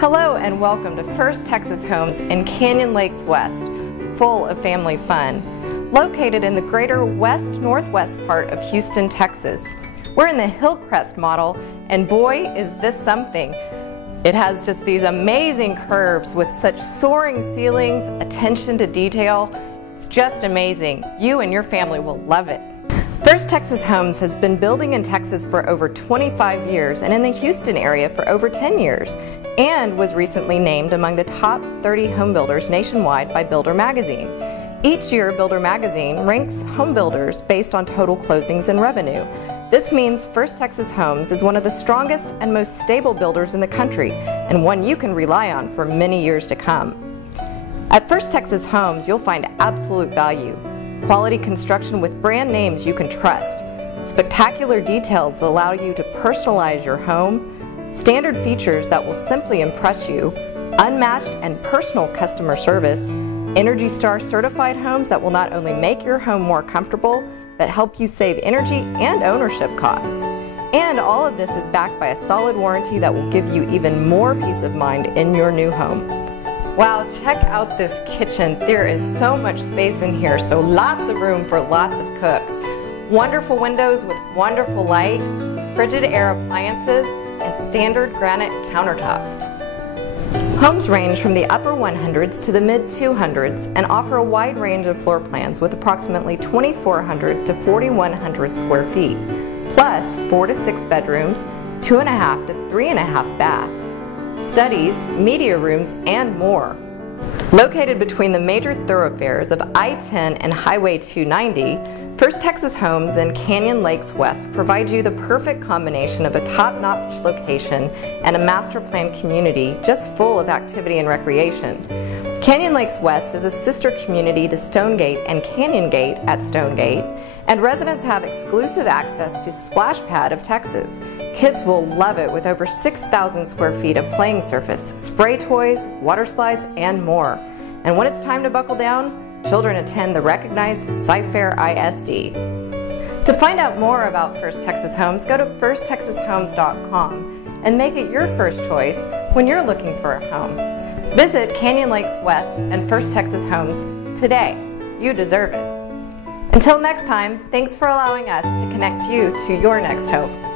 Hello and welcome to First Texas Homes in Canyon Lakes West, full of family fun. Located in the greater west-northwest part of Houston, Texas. We're in the Hillcrest model, and boy is this something. It has just these amazing curves with such soaring ceilings, attention to detail. It's just amazing. You and your family will love it. First Texas Homes has been building in Texas for over 25 years and in the Houston area for over 10 years, and was recently named among the top 30 home builders nationwide by Builder Magazine. Each year, Builder Magazine ranks home builders based on total closings and revenue. This means First Texas Homes is one of the strongest and most stable builders in the country, and one you can rely on for many years to come. At First Texas Homes, you'll find absolute value, quality construction with brand names you can trust, spectacular details that allow you to personalize your home, standard features that will simply impress you, unmatched and personal customer service, ENERGY STAR certified homes that will not only make your home more comfortable, but help you save energy and ownership costs. And all of this is backed by a solid warranty that will give you even more peace of mind in your new home. Wow, check out this kitchen. There is so much space in here, so lots of room for lots of cooks. Wonderful windows with wonderful light, frigid air appliances, and standard granite countertops. Homes range from the upper 100s to the mid 200s and offer a wide range of floor plans with approximately 2,400 to 4,100 square feet, plus 4 to 6 bedrooms, 2.5 to 3.5 baths, studies, media rooms, and more. Located between the major thoroughfares of I-10 and Highway 290, First Texas Homes in Canyon Lakes West provides you the perfect combination of a top-notch location and a master planned community just full of activity and recreation. Canyon Lakes West is a sister community to Stonegate and Canyon Gate at Stonegate, and residents have exclusive access to Splash Pad of Texas. Kids will love it with over 6,000 square feet of playing surface, spray toys, water slides, and more. And when it's time to buckle down, children attend the recognized Cy-Fair ISD. To find out more about First Texas Homes, go to firsttexashomes.com and make it your first choice when you're looking for a home. Visit Canyon Lakes West and First Texas Homes today. You deserve it. Until next time, thanks for allowing us to connect you to your next home.